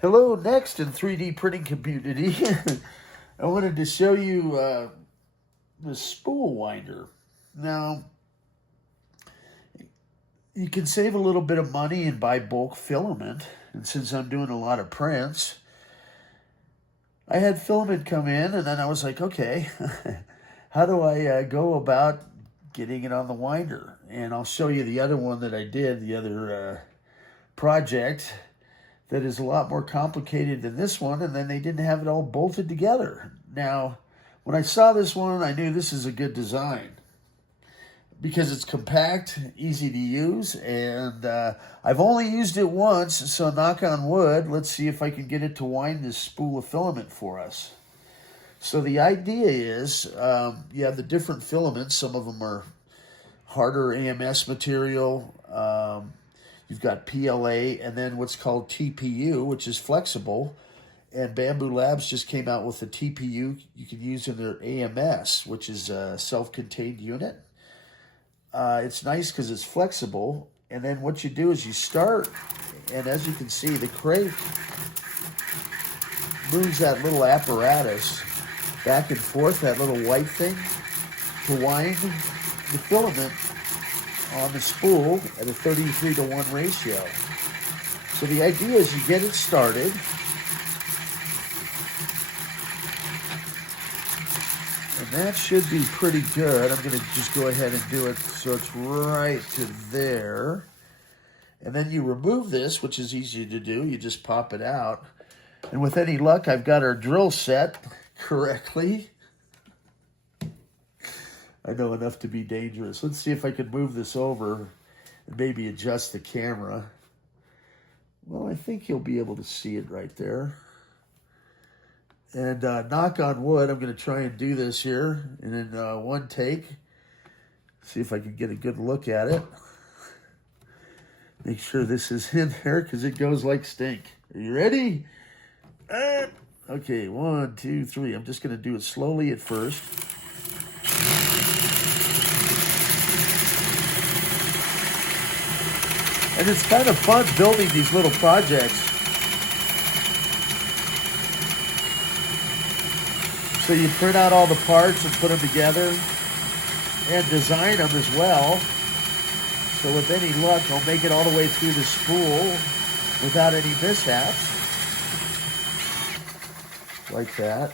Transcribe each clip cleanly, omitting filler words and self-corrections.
Hello, next in 3D printing community. I wanted to show you the spool winder. Now, you can save a little bit of money and buy bulk filament. And since I'm doing a lot of prints, I had filament come in, and then I was like, okay, how do I go about getting it on the winder? And I'll show you the other one that I did, the other project that is a lot more complicated than this one, and then they didn't have it all bolted together. Now, when I saw this one, I knew this is a good design because it's compact, easy to use, and I've only used it once, so knock on wood, let's see if I can get it to wind this spool of filament for us. So the idea is, you have the different filaments. Some of them are harder AMS material, you've got PLA, and then what's called TPU, which is flexible. And Bamboo Labs just came out with a TPU you can use in their AMS, which is a self-contained unit. It's nice because it's flexible. And then what you do is you start, and as you can see, the crank moves that little apparatus back and forth, that little white thing, to wind the filament on the spool at a 33-to-1 ratio. So the idea is you get it started, and that should be pretty good. I'm going to just go ahead and do it so it's right to there. And then you remove this, which is easy to do. You just pop it out. And with any luck, I've got our drill set correctly. I know enough to be dangerous. Let's see if I can move this over and maybe adjust the camera. Well, I think you'll be able to see it right there. And knock on wood, I'm going to try and do this here in one take. See if I can get a good look at it. Make sure this is in there because it goes like stink. Are you ready? Okay, 1, 2, 3. I'm just going to do it slowly at first. And it's kind of fun building these little projects. So you print out all the parts and put them together and design them as well. So with any luck, I'll make it all the way through the spool without any mishaps. Like that.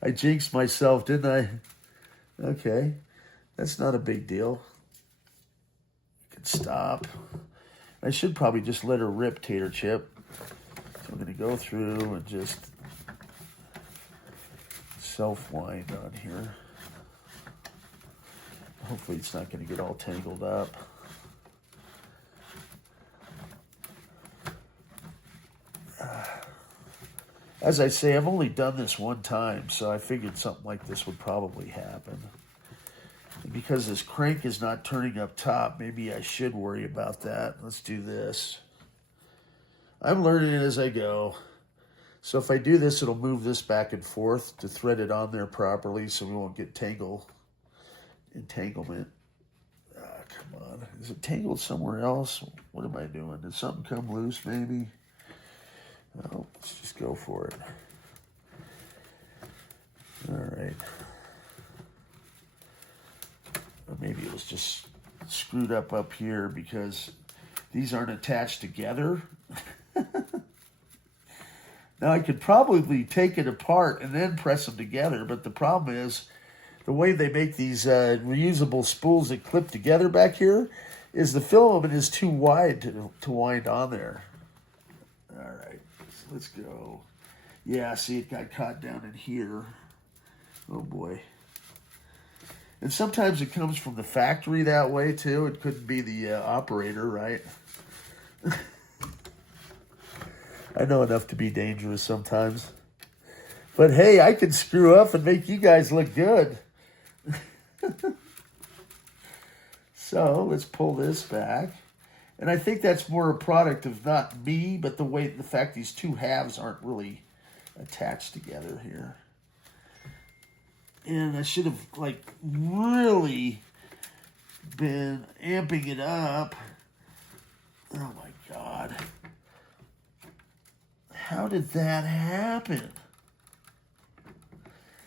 I jinxed myself, didn't I? Okay, that's not a big deal. Stop. I should probably just let her rip, Tater Chip. So I'm going to go through and just self-wind on here. Hopefully it's not going to get all tangled up. As I say, I've only done this one time, so I figured something like this would probably happen. Because this crank is not turning up top, maybe I should worry about that. Let's do this. I'm learning it as I go. So if I do this, it'll move this back and forth to thread it on there properly so we won't get entanglement. Come on. Is it tangled somewhere else? What am I doing? Did something come loose maybe? No, let's just go for it. All right. Or maybe it was just screwed up here because these aren't attached together. Now I could probably take it apart and then press them together, but the problem is the way they make these reusable spools that clip together back here is the filament is too wide to wind on there. All right, so let's go. Yeah, see, it got caught down in here. Oh boy. And sometimes it comes from the factory that way, too. It couldn't be the operator, right? I know enough to be dangerous sometimes. But hey, I can screw up and make you guys look good. So let's pull this back. And I think that's more a product of not me, but the fact these two halves aren't really attached together here. And I should have, really been amping it up. Oh, my God. How did that happen?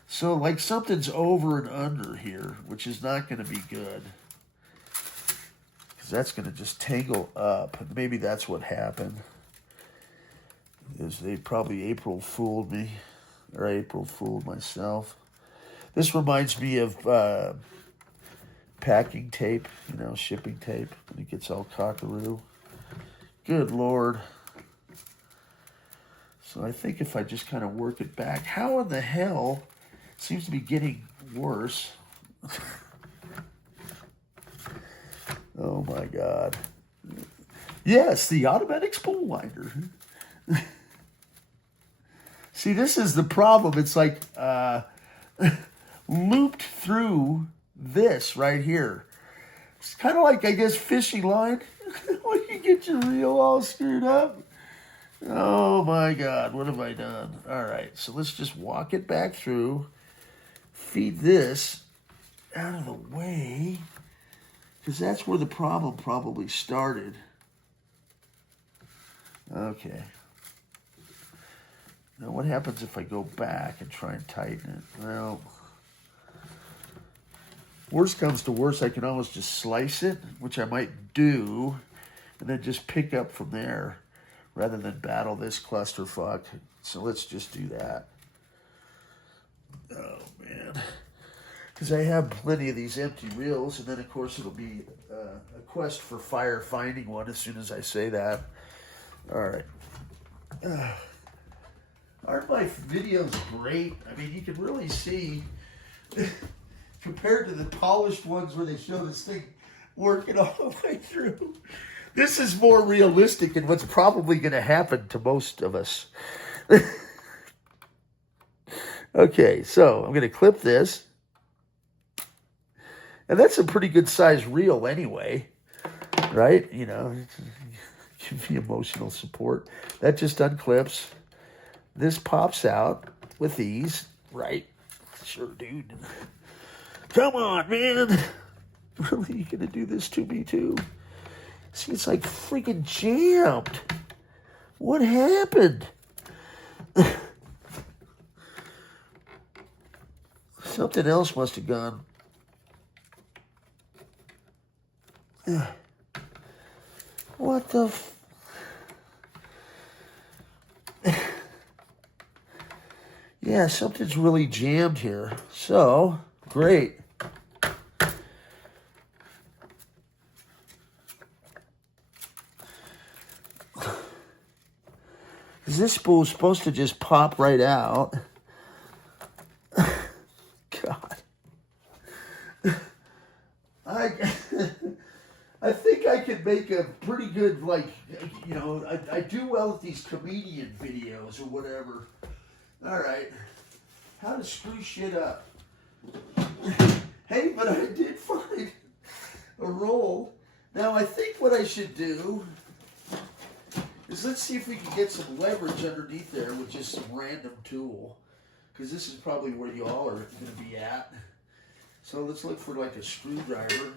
So like something's over and under here, which is not going to be good. Because that's going to just tangle up. And maybe that's what happened. Is they probably April fooled me. Or April fooled myself. This reminds me of packing tape, you know, shipping tape. When it gets all cockaroo. Good Lord. So I think if I just kind of work it back. How in the hell... Seems to be getting worse. Oh my God. Yes, the automatic spool winder. See, this is the problem. It's like looped through this right here. It's kind of like, I guess, fishing line. When you get your reel all screwed up. Oh my God, what have I done? All right, so let's just walk it back through. Feed this out of the way, because that's where the problem probably started. Okay. Now what happens if I go back and try and tighten it? Well, worst comes to worst, I can always just slice it, which I might do, and then just pick up from there rather than battle this clusterfuck. So let's just do that. Oh, man. Because I have plenty of these empty reels, and then, of course, it'll be a quest for fire finding one as soon as I say that. All right. Aren't my videos great? I mean, you can really see, compared to the polished ones where they show this thing working all the way through, this is more realistic and what's probably going to happen to most of us. Okay, so I'm going to clip this. And that's a pretty good size reel anyway, right? You know, give me emotional support. That just unclips. This pops out with ease, right? Sure, dude. Come on, man. Really, you going to do this to me too? See, it's like freaking jammed. What happened? Something else must have gone. What the Yeah, something's really jammed here. So, great. Because this spool is supposed to just pop right out. God. I think I could make a pretty good, like, you know, I do well at these comedian videos or whatever. All right. How to screw shit up. Hey, but I did find a roll. Now, I think what I should do is let's see if we can get some leverage underneath there with just some random tool. Because this is probably where you all are going to be at. So let's look for like a screwdriver.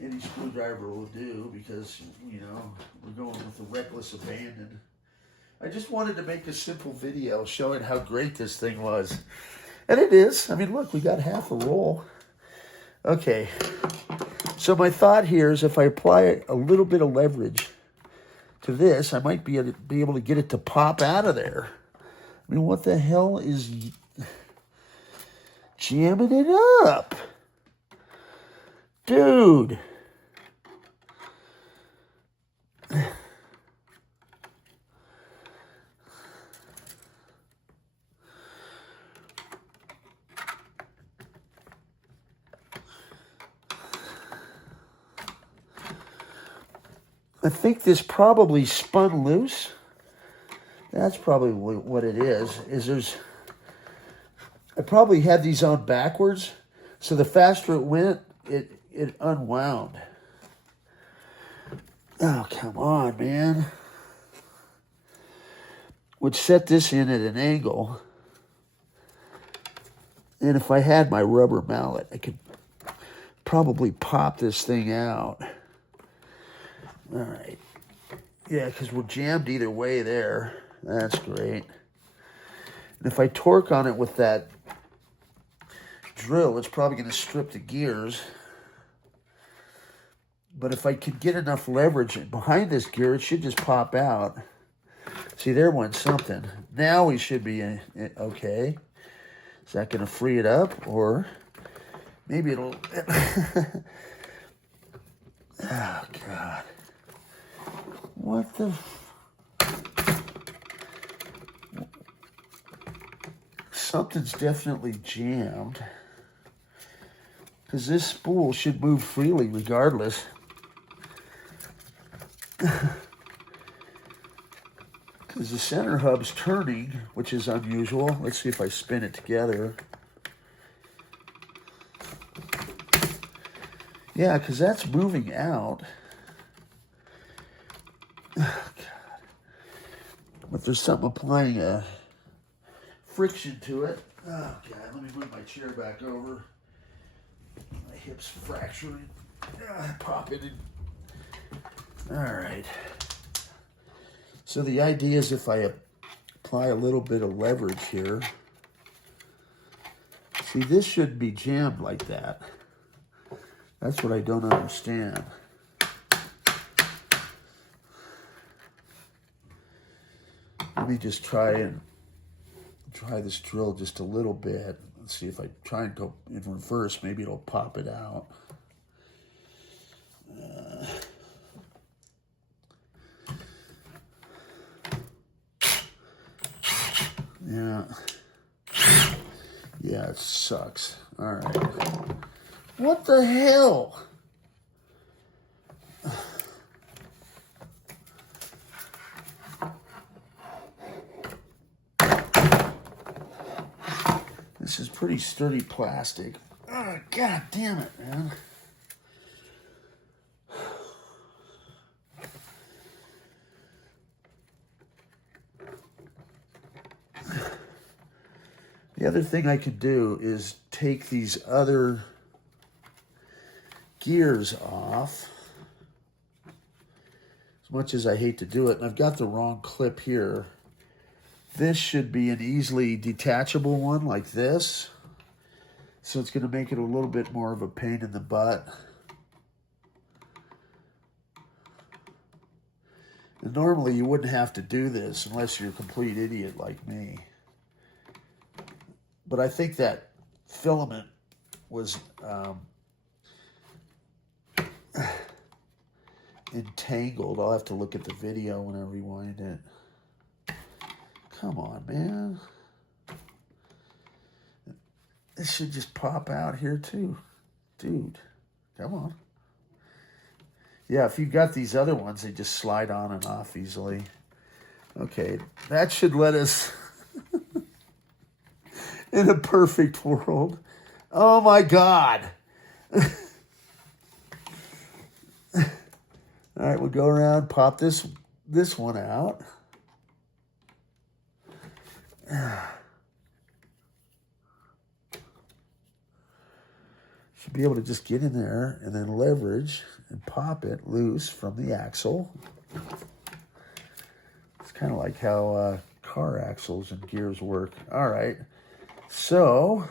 Any screwdriver will do because, you know, we're going with a reckless abandon. I just wanted to make a simple video showing how great this thing was. And it is. I mean, look, we got half a roll. Okay. So my thought here is if I apply a little bit of leverage to this, I might be able to get it to pop out of there. I mean, what the hell is jamming it up? Dude. I think this probably spun loose. That's probably what it is I probably had these on backwards, so the faster it went, it unwound. Oh, come on, man. Would set this in at an angle. And if I had my rubber mallet, I could probably pop this thing out. All right. Yeah, because we're jammed either way there. That's great. And if I torque on it with that drill, it's probably going to strip the gears. But if I could get enough leverage behind this gear, it should just pop out. See, there went something. Now we should be okay. Is that going to free it up? Or maybe it'll... Oh, God. What the... Something's definitely jammed. Because this spool should move freely regardless. Because the center hub's turning, which is unusual. Let's see if I spin it together. Yeah, because that's moving out. Oh, God. But there's something applying a friction to it. Oh, God. Let me move my chair back over. My hip's fracturing. Pop it in. All right. So the idea is if I apply a little bit of leverage here. See, this shouldn't be jammed like that. That's what I don't understand. Let me just try this drill just a little bit. Let's see if I try and go in reverse, maybe it'll pop it out. Yeah, it sucks. All right. What the hell? This is pretty sturdy plastic. Oh, God damn it, man. The other thing I could do is take these other gears off. As much as I hate to do it, and I've got the wrong clip here. This should be an easily detachable one like this. So it's going to make it a little bit more of a pain in the butt. And normally you wouldn't have to do this unless you're a complete idiot like me. But I think that filament was entangled. I'll have to look at the video when I rewind it. Come on, man. This should just pop out here too. Dude, come on. Yeah, if you've got these other ones, they just slide on and off easily. Okay, that should let us... In a perfect world. Oh my God. All right, we'll go around, pop this one out. Should be able to just get in there and then leverage and pop it loose from the axle. It's kind of like how car axles and gears work. All right. So,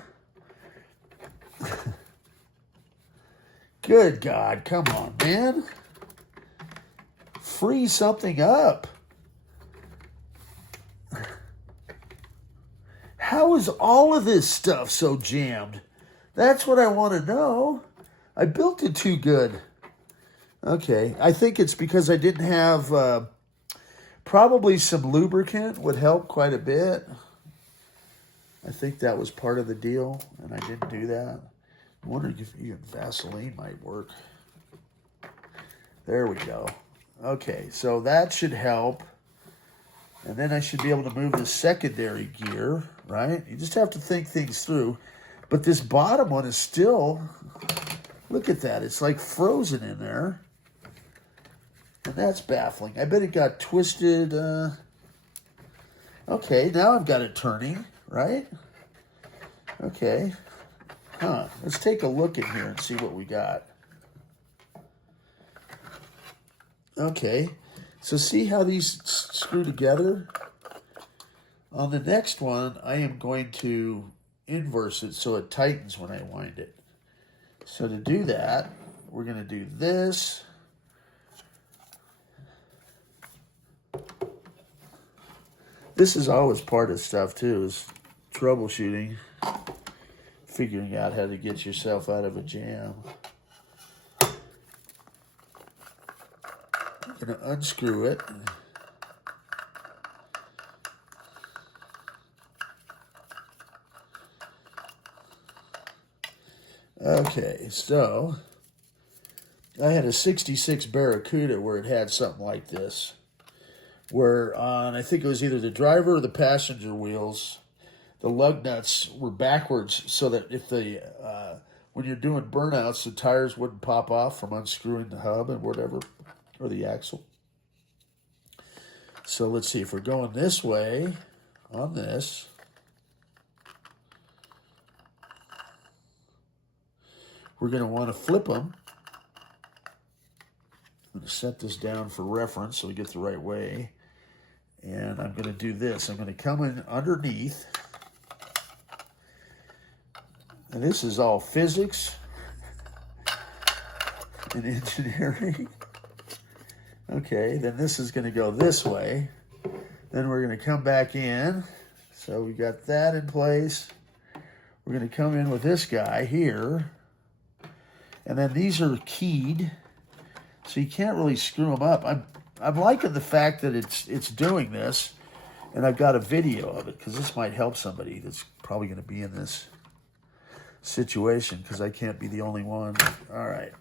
good God, come on, man. Free something up. How is all of this stuff so jammed? That's what I want to know. I built it too good. Okay, I think it's because I didn't have, probably some lubricant would help quite a bit. I think that was part of the deal, and I didn't do that. I'm wondering if even Vaseline might work. There we go. Okay, so that should help. And then I should be able to move the secondary gear, right? You just have to think things through. But this bottom one is still, look at that. It's like frozen in there. And that's baffling. I bet it got twisted. Okay, now I've got it turning. Right? Okay. Let's take a look in here and see what we got. Okay. So see how these screw together? On the next one, I am going to inverse it so it tightens when I wind it. So to do that, we're going to do this. This is always part of stuff too, is troubleshooting, figuring out how to get yourself out of a jam. I'm going to unscrew it. Okay, so I had a 66 Barracuda where it had something like this, where on, I think it was either the driver or the passenger wheels, the lug nuts were backwards so that if the when you're doing burnouts, the tires wouldn't pop off from unscrewing the hub and whatever, or the axle. So let's see, if we're going this way on this, we're going to want to flip them. I'm going to set this down for reference so we get the right way. And I'm going to do this. I'm going to come in underneath. And this is all physics and engineering. Okay, then this is going to go this way. Then we're going to come back in. So we got that in place. We're going to come in with this guy here. And then these are keyed, so you can't really screw them up. I'm liking the fact that it's doing this, and I've got a video of it because this might help somebody that's probably going to be in this situation because I can't be the only one. All right.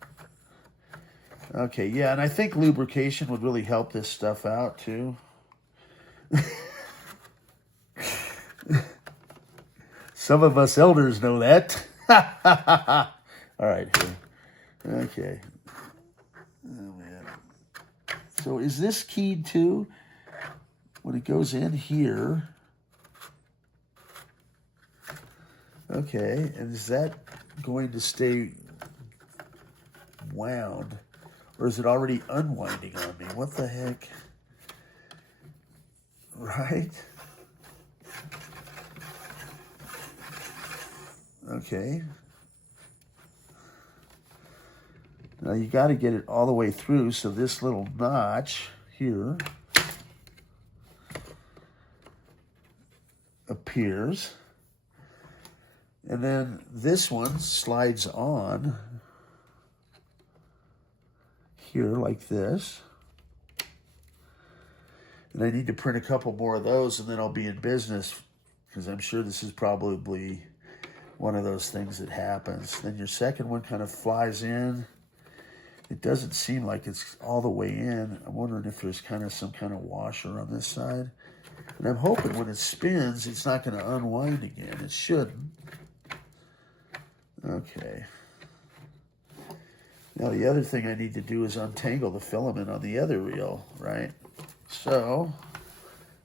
Okay, yeah, and I think lubrication would really help this stuff out too. Some of us elders know that. All right, here. Okay. Oh, man. So is this keyed too? When it goes in here. Okay, and is that going to stay wound? Or is it already unwinding on me? What the heck? Right? Okay. Now you got to get it all the way through, so this little notch here appears. And then this one slides on here like this. And I need to print a couple more of those, and then I'll be in business, because I'm sure this is probably one of those things that happens. Then your second one kind of flies in. It doesn't seem like it's all the way in. I'm wondering if there's kind of some kind of washer on this side. And I'm hoping when it spins, it's not going to unwind again. It shouldn't. Okay. Now the other thing I need to do is untangle the filament on the other reel, right? So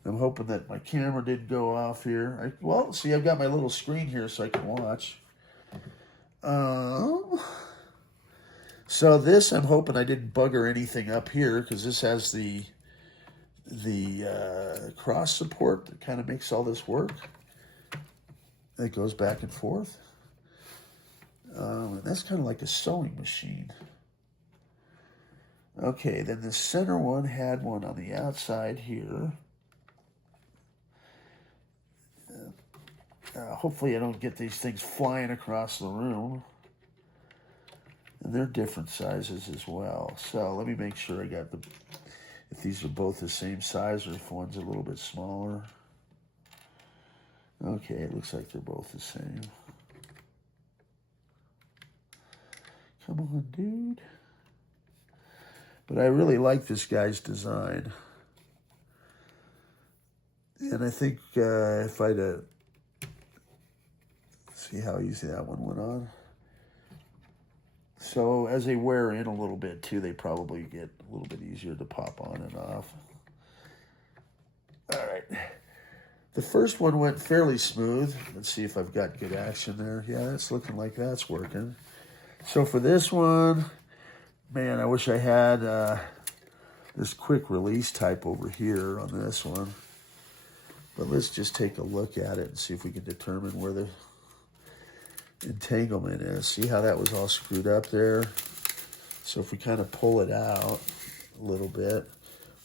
I'm hoping that my camera didn't go off here. Well, see, I've got my little screen here so I can watch. So this, I'm hoping I didn't bugger anything up here, because this has the cross support that kind of makes all this work. It goes back and forth. And that's kind of like a sewing machine. Okay, then the center one had one on the outside here. Hopefully I don't get these things flying across the room. And they're different sizes as well. So let me make sure I got if these are both the same size or if one's a little bit smaller. Okay, it looks like they're both the same. Come on, dude. But I really like this guy's design. And I think if I'd see how easy that one went on. So as they wear in a little bit too, they probably get a little bit easier to pop on and off. All right. The first one went fairly smooth. Let's see if I've got good action there. Yeah, it's looking like that's working. So for this one, man, I wish I had this quick release type over here on this one. But let's just take a look at it and see if we can determine where the entanglement is. See how that was all screwed up there? So if we kind of pull it out a little bit,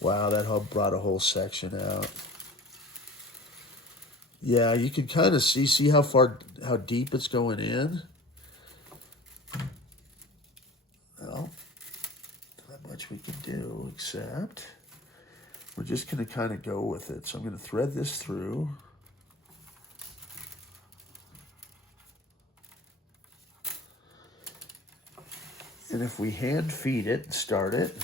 wow, that brought a whole section out. Yeah, you can kind of see how deep it's going in. Well, not much we can do, except we're just going to kind of go with it. So I'm going to thread this through. And if we hand feed it and start it,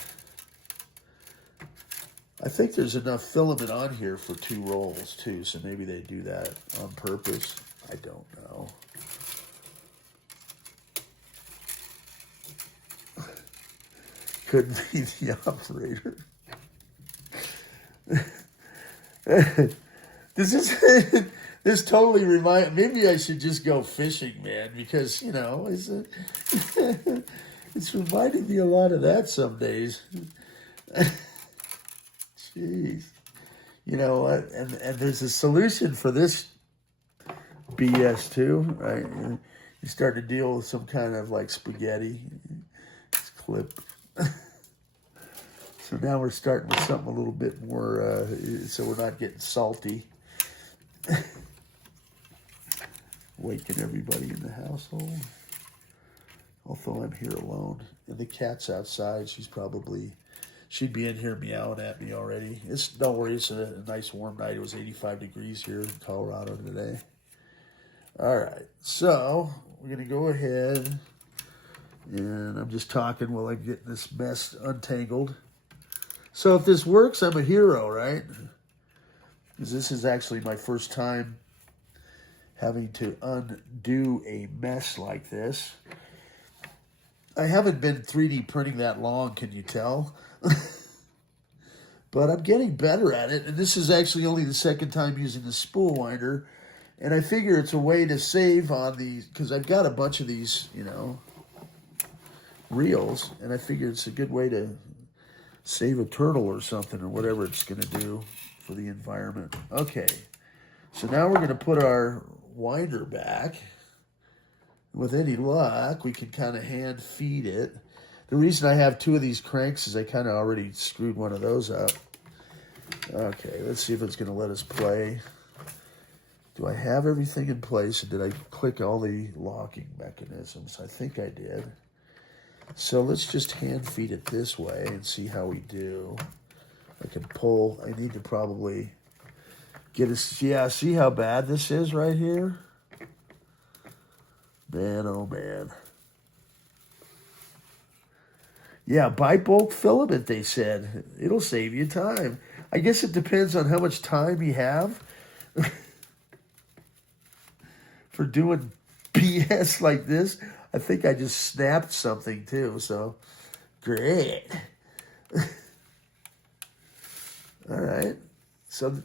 I think there's enough filament on here for 2 rolls too, so maybe they do that on purpose. I don't know. Couldn't be the operator. This totally maybe I should just go fishing, man, because, you know, it's reminding me a lot of that some days. Jeez. You know what? And there's a solution for this BS too, right? You start to deal with some kind of like spaghetti. It's clipped. So now we're starting with something a little bit more, so we're not getting salty. Waking everybody in the household. Although I'm here alone. And the cat's outside. She'd be in here meowing at me already. Don't worry, it's a nice warm night. It was 85 degrees here in Colorado today. All right, so we're going to go ahead. And I'm just talking while I'm getting this mess untangled. So if this works, I'm a hero, right? Because this is actually my first time having to undo a mess like this. I haven't been 3D printing that long, can you tell? But I'm getting better at it. And this is actually only the second time using the spool winder. And I figure it's a way to save on these, because I've got a bunch of these, you know, reels. And I figure it's a good way to save a turtle or something, or whatever it's going to do for the environment. Okay, so now we're going to put our winder back. With any luck, we can kind of hand feed it. The reason I have 2 of these cranks is I kind of already screwed one of those up. Okay, let's see if it's going to let us play. Do I have everything in place? And did I click all the locking mechanisms? I think I did. So let's just hand feed it this way and see how we do. I can pull. I need to probably get a... Yeah, see how bad this is right here? Man, oh man. Yeah, buy bulk filament, they said. It'll save you time. I guess it depends on how much time you have for doing BS like this. I think I just snapped something too, so great. All right, so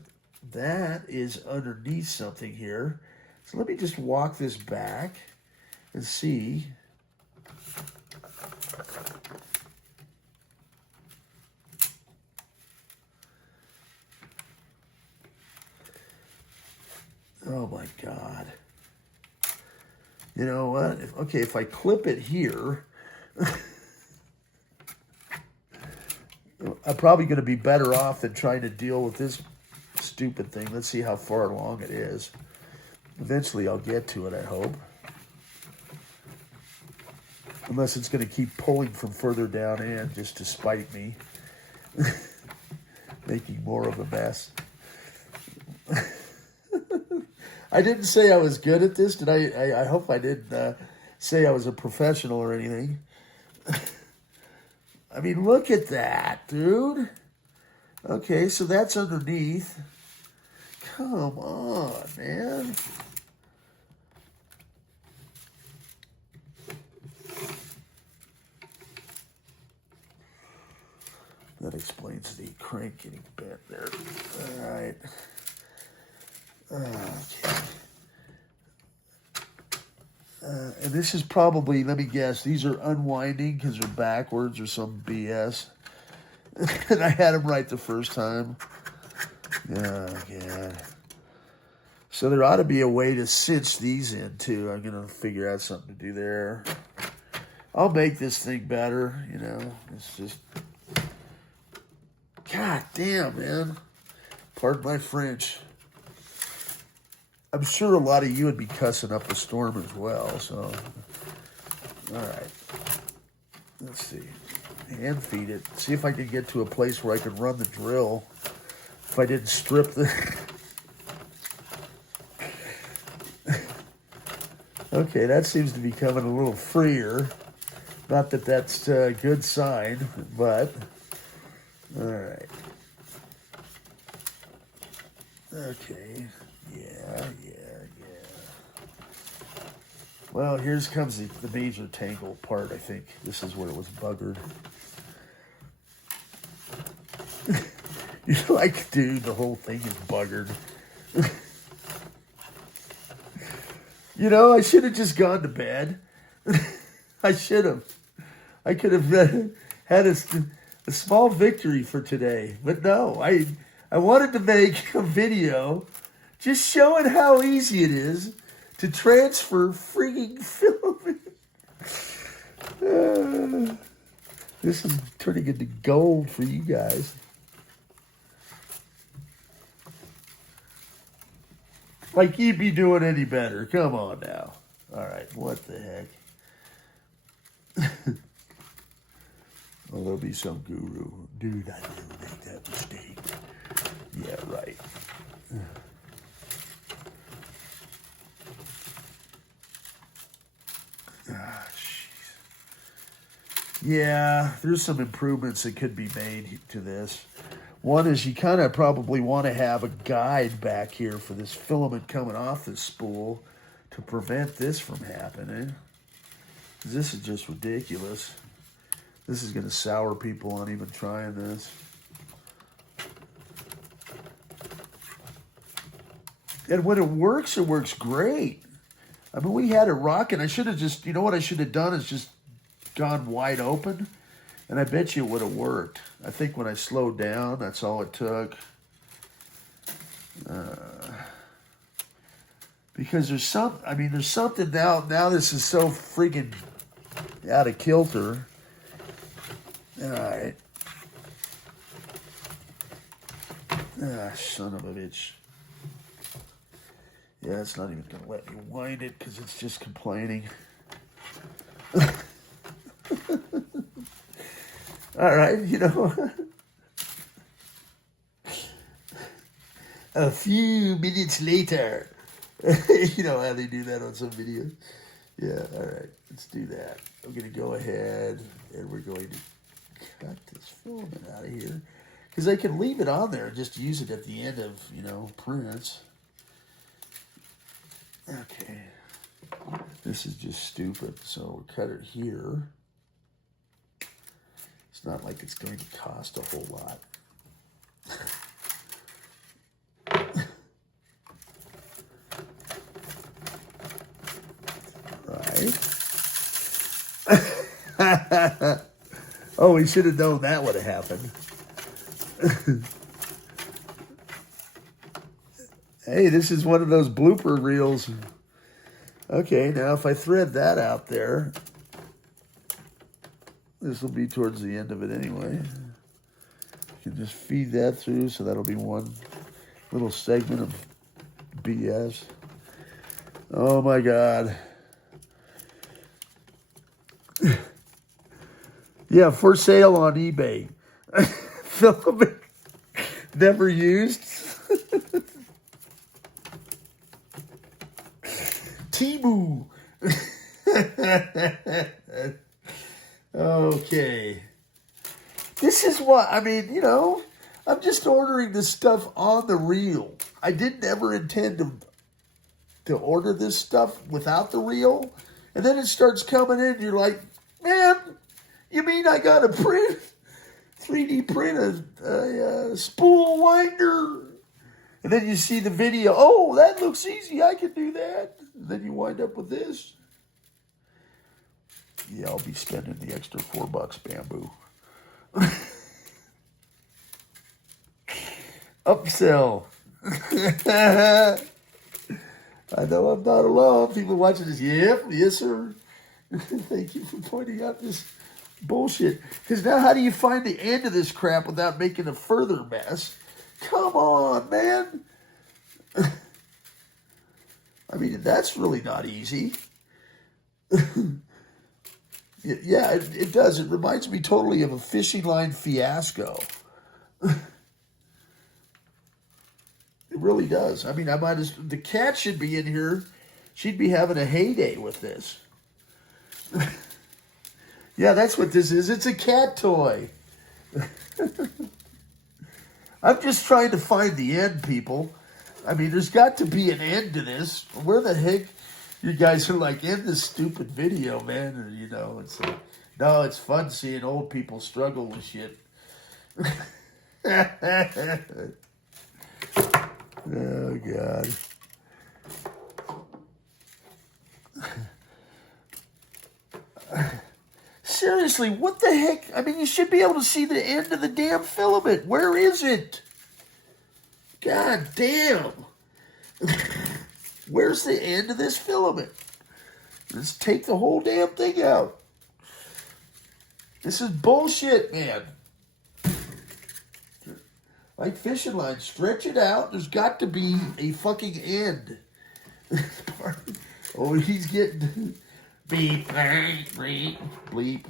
that is underneath something here. So let me just walk this back and see. Oh my God. You know what? If I clip it here, I'm probably going to be better off than trying to deal with this stupid thing. Let's see how far along it is. Eventually I'll get to it, I hope. Unless it's going to keep pulling from further down in just to spite me. Making more of a mess. I didn't say I was good at this. Did I hope I didn't say I was a professional or anything. I mean, look at that, dude. Okay, so that's underneath. Come on, man. That explains the crank getting bent there. All right. Okay. And this is probably, let me guess, these are unwinding because they're backwards or some BS. And I had them right the first time. Oh, God. So there ought to be a way to cinch these in, too. I'm going to figure out something to do there. I'll make this thing better, you know. It's just... God damn, man. Pardon my French. I'm sure a lot of you would be cussing up a storm as well, so... All right. Let's see. Hand feed it. See if I can get to a place where I can run the drill. If I didn't strip the... Okay, that seems to be coming a little freer. Not that that's a good sign, but... All right. Okay. Yeah. Well, here's comes the major tangle part, I think. This is where it was buggered. You're like, dude, the whole thing is buggered. You know, I should have just gone to bed. I should have. I could have had a small victory for today. But no, I wanted to make a video just showing how easy it is to transfer freaking filament. This is turning into gold for you guys. Like you'd be doing any better. Come on now. All right, what the heck? Well, there'll be some guru. Dude, I didn't make that mistake. Yeah, right. Ah, jeez. Yeah, there's some improvements that could be made to this. One is you kind of probably want to have a guide back here for this filament coming off this spool to prevent this from happening. This is just ridiculous. This is going to sour people on even trying this. And when it works great. I mean, we had it rocking. I should have just, you know what I should have done is just gone wide open. And I bet you it would have worked. I think when I slowed down, that's all it took. Because there's something now. Now this is so freaking out of kilter. All right. Ah, son of a bitch. Yeah, it's not even going to let me wind it because it's just complaining. All right, you know. A few minutes later. You know how they do that on some videos? Yeah, all right, let's do that. I'm going to go ahead and we're going to cut this filament out of here. Because I can leave it on there and just use it at the end of, you know, prints. Okay. This is just stupid. So we'll cut it here. It's not like it's going to cost a whole lot. Right. Oh, we should have known that would have happened. Hey, this is one of those blooper reels. Okay, now if I thread that out there, this will be towards the end of it anyway. You can just feed that through, so that'll be one little segment of BS. Oh my God. Yeah, for sale on eBay. Filament never used. Timu. Okay. This is what, I mean, you know, I'm just ordering this stuff on the reel. I didn't ever intend to order this stuff without the reel. And then it starts coming in and you're like, man, you mean I got to 3D print a spool winder? And then you see the video, oh, that looks easy, I can do that. And then you wind up with this. Yeah, I'll be spending the extra $4, bamboo. Upsell. I know I'm not alone. People watching this, yep, yes, sir. Thank you for pointing out this bullshit. Because now how do you find the end of this crap without making a further mess? Come on, man. I mean, that's really not easy. Yeah, it does. It reminds me totally of a fishing line fiasco. It really does. I mean, the cat should be in here. She'd be having a heyday with this. Yeah, that's what this is. It's a cat toy. I'm just trying to find the end, people. I mean, there's got to be an end to this. Where the heck you guys are like, end this stupid video, man? Or, you know, it's like, no, it's fun seeing old people struggle with shit. Oh, God. Seriously, what the heck? I mean, you should be able to see the end of the damn filament. Where is it? God damn. Where's the end of this filament? Let's take the whole damn thing out. This is bullshit, man. Like fishing line, stretch it out. There's got to be a fucking end. Oh, he's getting beep, bleep, bleep.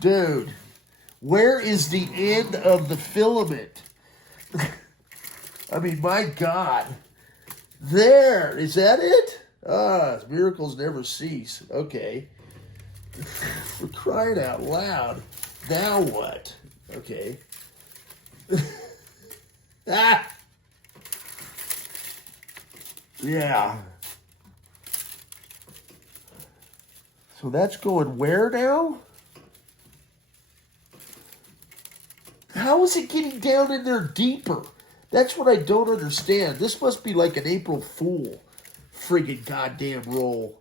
Dude, where is the end of the filament? I mean, my God. There, is that it? Ah, miracles never cease. Okay. For crying out loud. Now what? Okay. Ah! Yeah. So that's going where now? How is it getting down in there deeper? That's what I don't understand. This must be like an April Fool friggin' goddamn roll.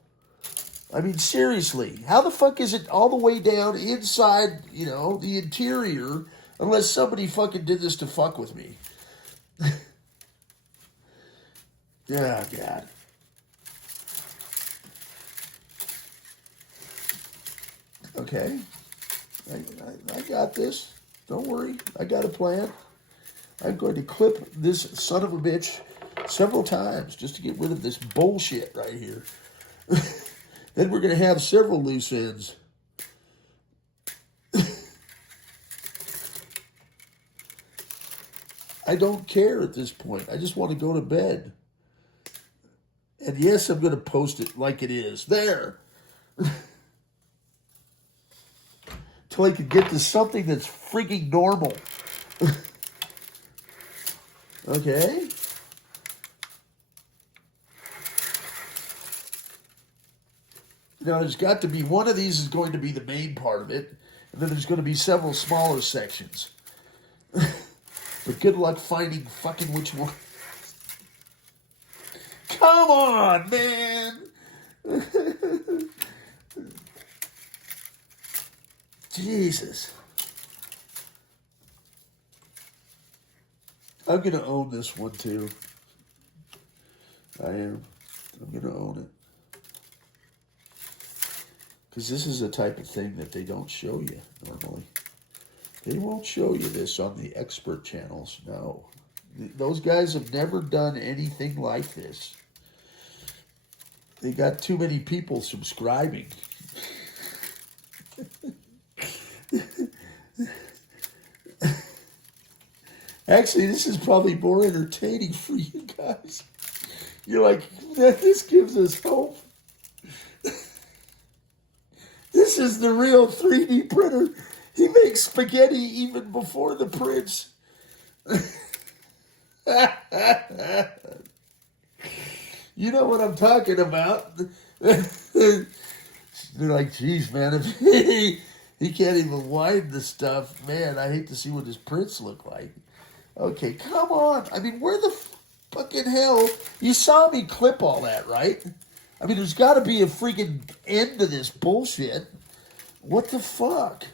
I mean, seriously, how the fuck is it all the way down inside, you know, the interior, unless somebody fucking did this to fuck with me? Oh, God. Okay. I got this. Don't worry. I got a plan. I'm going to clip this son of a bitch several times just to get rid of this bullshit right here. Then we're going to have several loose ends. I don't care at this point. I just want to go to bed. And yes, I'm going to post it like it is. There. Till I can get to something that's freaking normal. Okay. Now, there's got to be, one of these is going to be the main part of it. And then there's going to be several smaller sections. But good luck finding fucking which one. Come on, man. Jesus. I'm going to own this one too. I am. I'm going to own it. Because this is the type of thing that they don't show you normally. They won't show you this on the expert channels, no. Those guys have never done anything like this. They got too many people subscribing. Actually, this is probably more entertaining for you guys. You're like, this gives us hope. This is the real 3D printer. He makes spaghetti even before the prints. You know what I'm talking about. They're like, geez, man, if he can't even wind the stuff. Man, I hate to see what his prints look like. Okay, come on. I mean, where the fucking hell? You saw me clip all that, right? I mean, there's got to be a freaking end to this bullshit. What the fuck?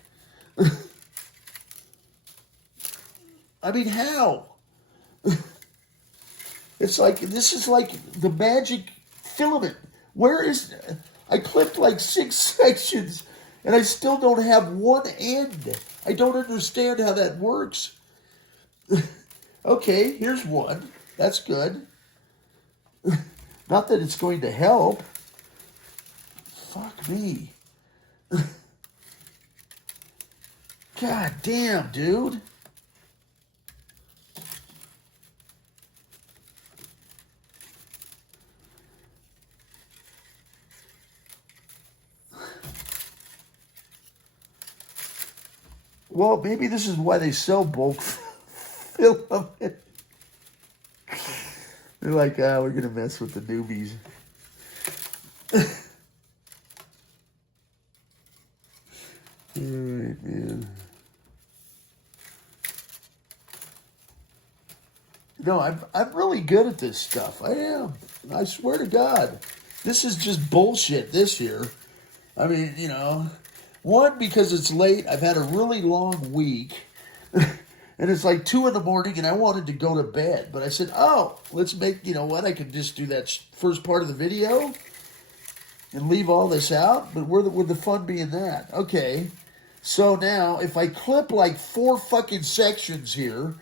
I mean, how? It's like, this is like the magic filament. Where is, I clipped like 6 sections and I still don't have one end. I don't understand how that works. Okay, here's one. That's good. Not that it's going to help. Fuck me. God damn, dude. Well, maybe this is why they sell bulk filament. They're like, we're going to mess with the newbies. All right, man. No, I'm really good at this stuff. I am. I swear to God. This is just bullshit this year. I mean, you know, one, because it's late. I've had a really long week. And it's like 2 in the morning and I wanted to go to bed. But I said, oh, let's make, you know what, I could just do that first part of the video and leave all this out. But would the fun be in that? Okay. So now, if I clip like 4 fucking sections here,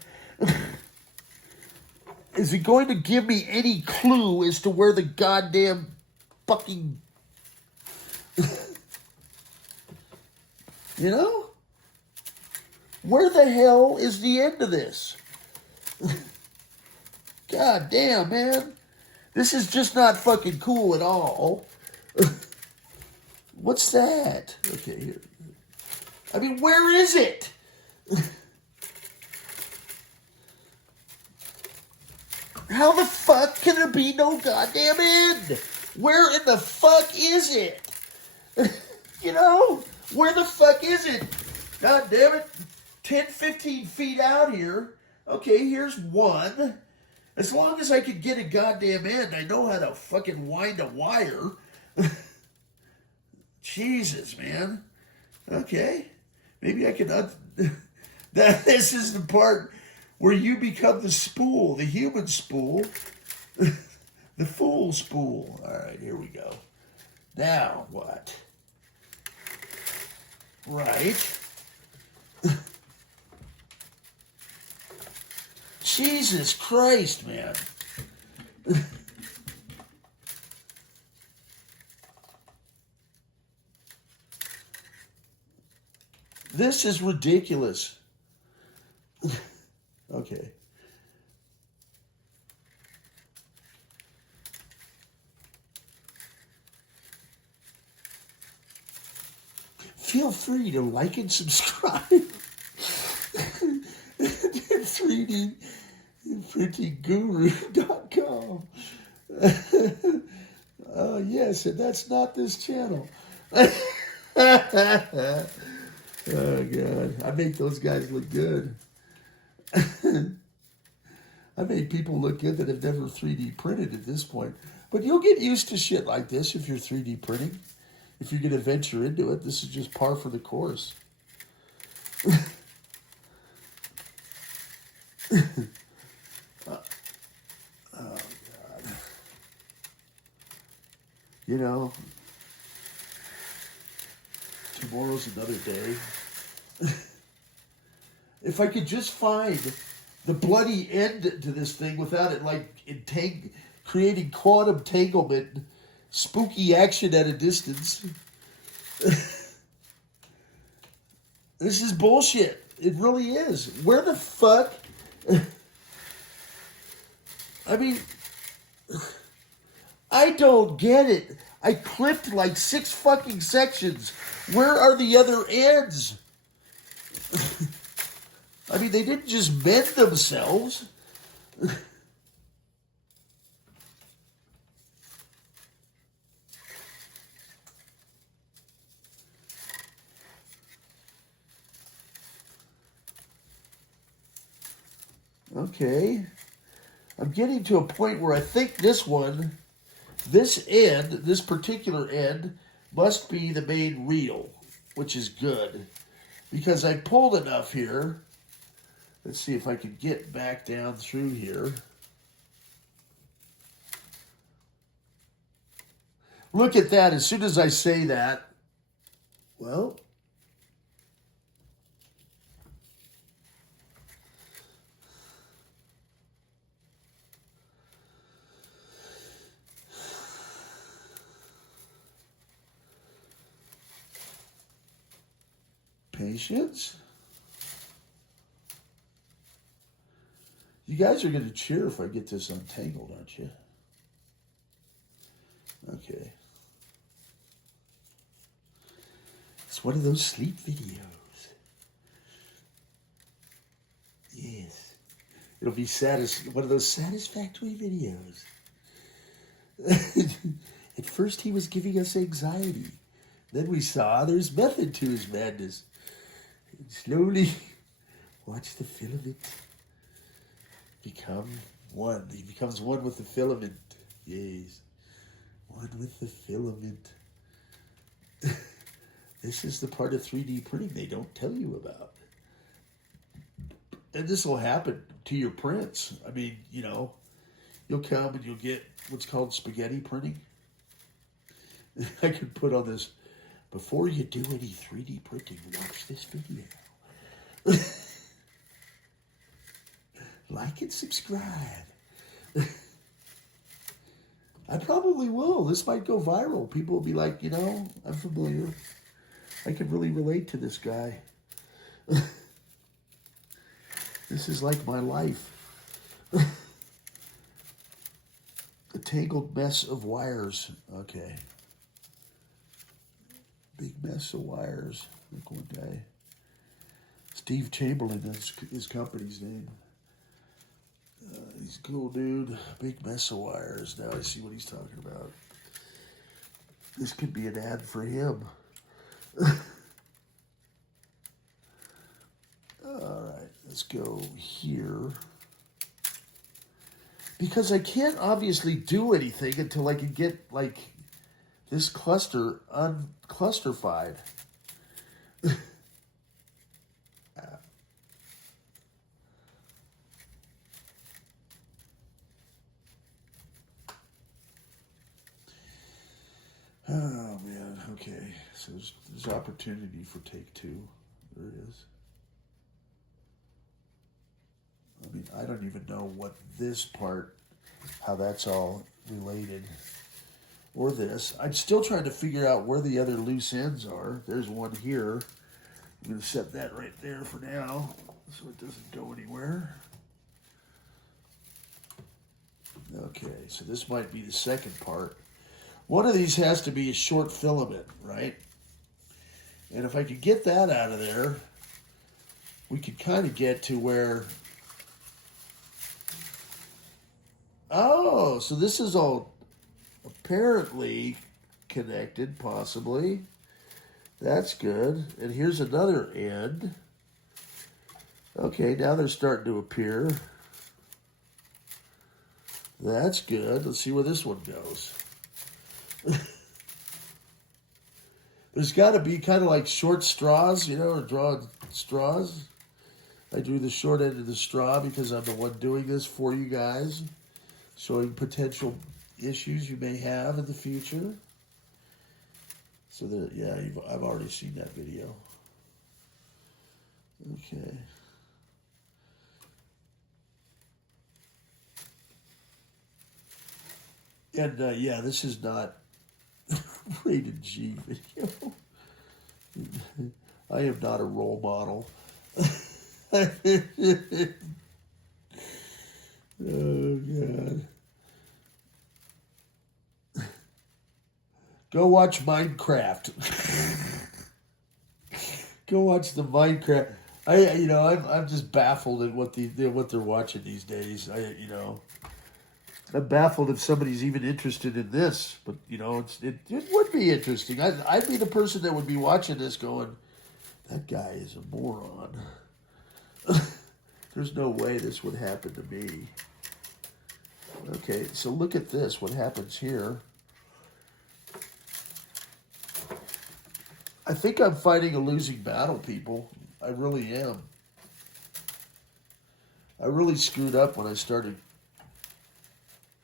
is it going to give me any clue as to where the goddamn fucking... You know? Where the hell is the end of this? God damn, man. This is just not fucking cool at all. What's that? Okay, here. I mean, where is it? How the fuck can there be no goddamn end? Where in the fuck is it? You know? Where the fuck is it? God damn it. 10, 15 feet out here. Okay, here's one. As long as I could get a goddamn end, I know how to fucking wind a wire. Jesus, man. Okay. Maybe I can... This is the part where you become the spool, the human spool. The fool spool. All right, here we go. Now, what? Right. Jesus Christ, man. This is ridiculous. Okay. Feel free to like and subscribe. 3DPrintingGuru.com. Oh, yes, and that's not this channel. Oh, God. I make those guys look good. I made people look good that have never 3D printed at this point. But you'll get used to shit like this if you're 3D printing. If you're going to venture into it, this is just par for the course. Oh, God. You know, tomorrow's another day. If I could just find the bloody end to this thing without it, like, creating quantum entanglement, spooky action at a distance. This is bullshit. It really is. Where the fuck... I mean, I don't get it. I clipped like 6 fucking sections. Where are the other ends? I mean, they didn't just bend themselves. Okay. I'm getting to a point where I think this end, this particular end, must be the main reel, which is good. Because I pulled enough here Let's see if I can get back down through here. Look at that. As soon as I say that, well, patience. You guys are going to cheer if I get this untangled, aren't you? Okay. It's one of those sleep videos. Yes. It'll be one of those satisfactory videos. At first he was giving us anxiety. Then we saw there's method to his madness. And slowly watch the filament become one. He becomes one with the filament. Yes. One with the filament. This is the part of 3D printing they don't tell you about. And this will happen to your prints. I mean, you know, you'll come and you'll get what's called spaghetti printing. I could put on this, before you do any 3D printing, watch this video. Like and subscribe. I probably will. This might go viral. People will be like, you know, I'm familiar. I can really relate to this guy. This is like my life. A tangled mess of wires. Okay. Big mess of wires. Look one day. Steve Chamberlain, that's his company's name. He's a cool dude. Big mess of wires. Now I see what he's talking about. This could be an ad for him. All right, let's go here. Because I can't obviously do anything until I can get, like, this cluster unclusterfied. Oh, man. Okay. So there's opportunity for take two. There it is. I mean, I don't even know what this part, how that's all related. Or this. I'm still trying to figure out where the other loose ends are. There's one here. I'm going to set that right there for now so it doesn't go anywhere. Okay, so this might be the second part. One of these has to be a short filament, right? And if I could get that out of there, we could kind of get to where... Oh, so this is all apparently connected, possibly. That's good. And here's another end. Okay, now they're starting to appear. That's good. Let's see where this one goes. There's got to be kind of like short straws, you know, or draw straws. I drew the short end of the straw because I'm the one doing this for you guys, showing potential issues you may have in the future. So that, yeah, I've already seen that video. Okay. And yeah, this is not rated G video. I am not a role model. Oh, God. Go watch Minecraft. Go watch the Minecraft. I'm just baffled at what they're watching these days. I'm baffled if somebody's even interested in this, but it would be interesting. I'd be the person that would be watching this going, that guy is a moron. There's no way this would happen to me. Okay, so look at this. What happens here? I think I'm fighting a losing battle, people. I really am. I really screwed up when I started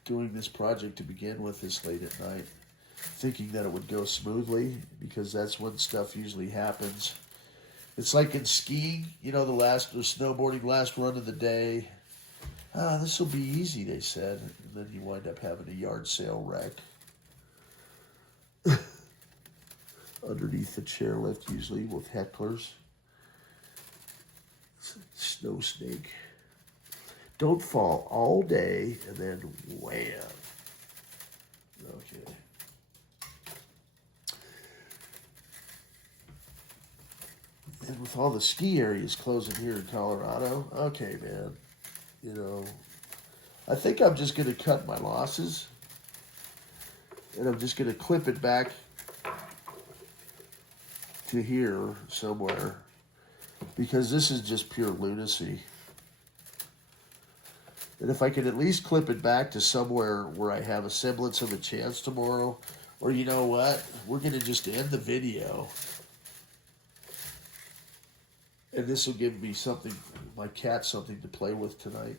doing this project to begin with this late at night, thinking that it would go smoothly, because that's when stuff usually happens. It's like in skiing, you know, or snowboarding, last run of the day. This will be easy, they said. And then you wind up having a yard sale wreck. Underneath the chairlift, usually, with hecklers. Snow snake. Don't fall all day and then wham. Okay. And with all the ski areas closing here in Colorado, okay, man. You know, I think I'm just going to cut my losses. And I'm just going to clip it back to here somewhere. Because this is just pure lunacy. And if I could at least clip it back to somewhere where I have a semblance of a chance tomorrow, or you know what, we're going to just end the video. And this will give me something, my cat, something to play with tonight.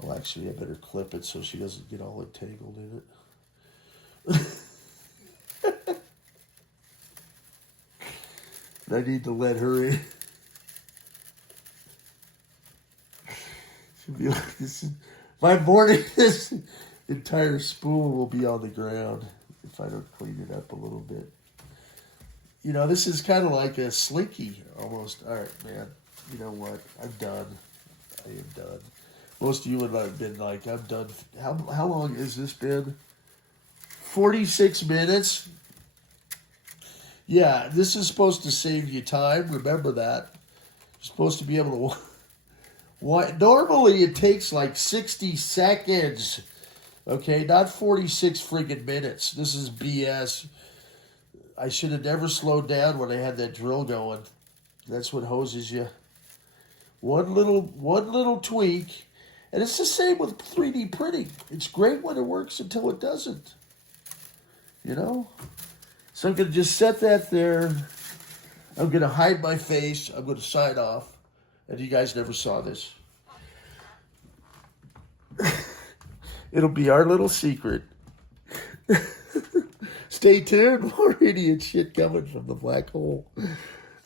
Well, actually, I better clip it so she doesn't get all entangled in it. I need to let her in. She'll be like, by morning, this entire spool will be on the ground if I don't clean it up a little bit. You know, this is kind of like a slinky almost. All right, man. You know what? I'm done. I am done. Most of you would have been like, I'm done. How long has this been? 46 minutes? Yeah, this is supposed to save you time. Remember that. You're supposed to be able to... Normally, it takes like 60 seconds. Okay, not 46 friggin' minutes. This is BS. I should have never slowed down when I had that drill going. That's what hoses you. One little tweak. And it's the same with 3D printing. It's great when it works until it doesn't. You know? So I'm going to just set that there. I'm going to hide my face. I'm going to sign off. And you guys never saw this. It'll be our little secret. Stay tuned. More idiot shit coming from the black hole.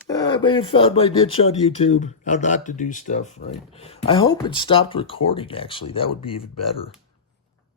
I may have found my niche on YouTube. How not to do stuff, right? I hope it stopped recording, actually. That would be even better.